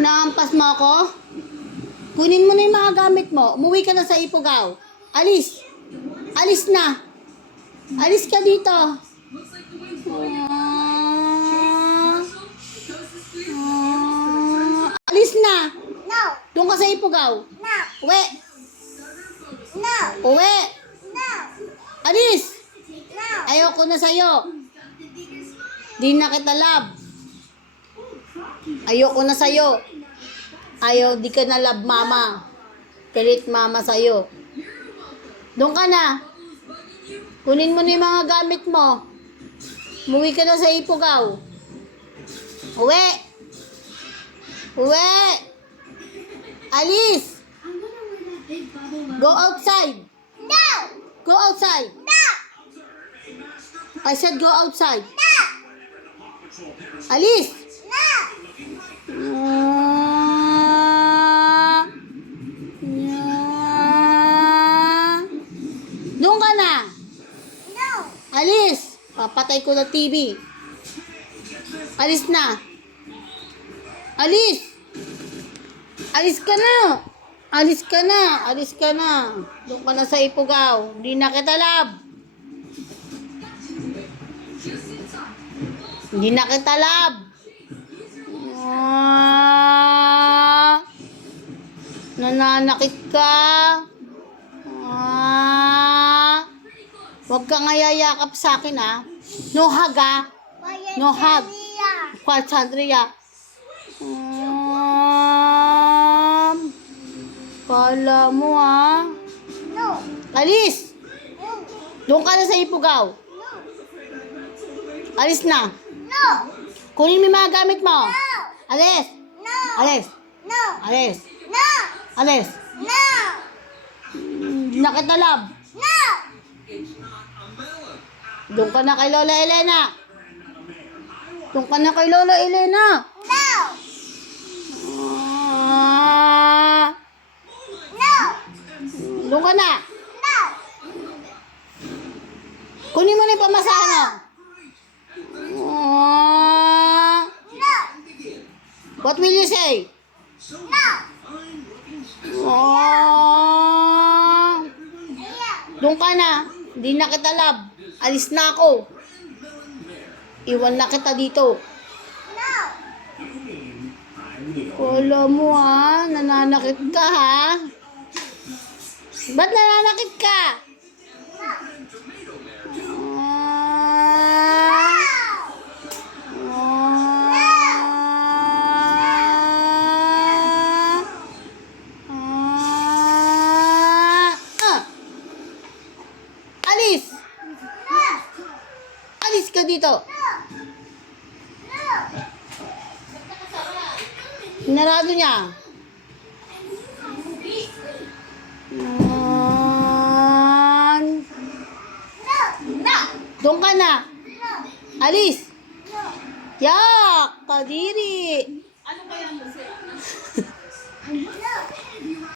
Naampas mo ako? Kunin mo na yung mga gamit mo. Umuwi ka na sa Ipugaw. Alis. Alis na. Alis ka dito. Alis na. No. Doon ka sa Ipugaw. No. Uwi. No. Uwi. No. Alis. No. Ayoko na sa'yo. Di na kita love. Ayoko na sa'yo. Ayaw, di ka na love mama. Galit mama sa'yo. Doon ka na. Kunin mo na yung mga gamit mo. Umuwi ka na sa Ipugaw. Uwi. Uwi. Alis. Go outside. No. Go outside. No. I said go outside. No. Alis. No. Doon ka na. No. Alis. Papatay ko na TV. Alis na. Alis. Alis ka na. Alis ka na. Alis ka na. Doon ka na sa Ipugaw. Hindi na kita love. Hindi na kita love. Nananakit ka. Huwag kang ayayakap sa akin, ha. No hug, ha. No hug. Sandria. Kala mo, ha. No. Alis. No. Doon ka na sa Ipugaw. Alis na. No. Kunin mo yung mga gamit mo. No. Alis. No. Alis. No. Alis. No. Alis. No. Hindi na kita love. No. Doon ka na kay Lola Elena. Doon ka na kay Lola Elena. No. No. Doon ka na. No. Kunin mo na yung pamasahe mo. No. What will you say? No. Doon ka na. Hindi na kita love. Alis na ako. Iwan na kita dito. No. Kala mo, ha. Nananakit ka, ha. Ba't nananakit ka? Alis! Alis ka dito. Narado niya. No. Doon ka na. No. Alis. No. Yak! Kadiri. No.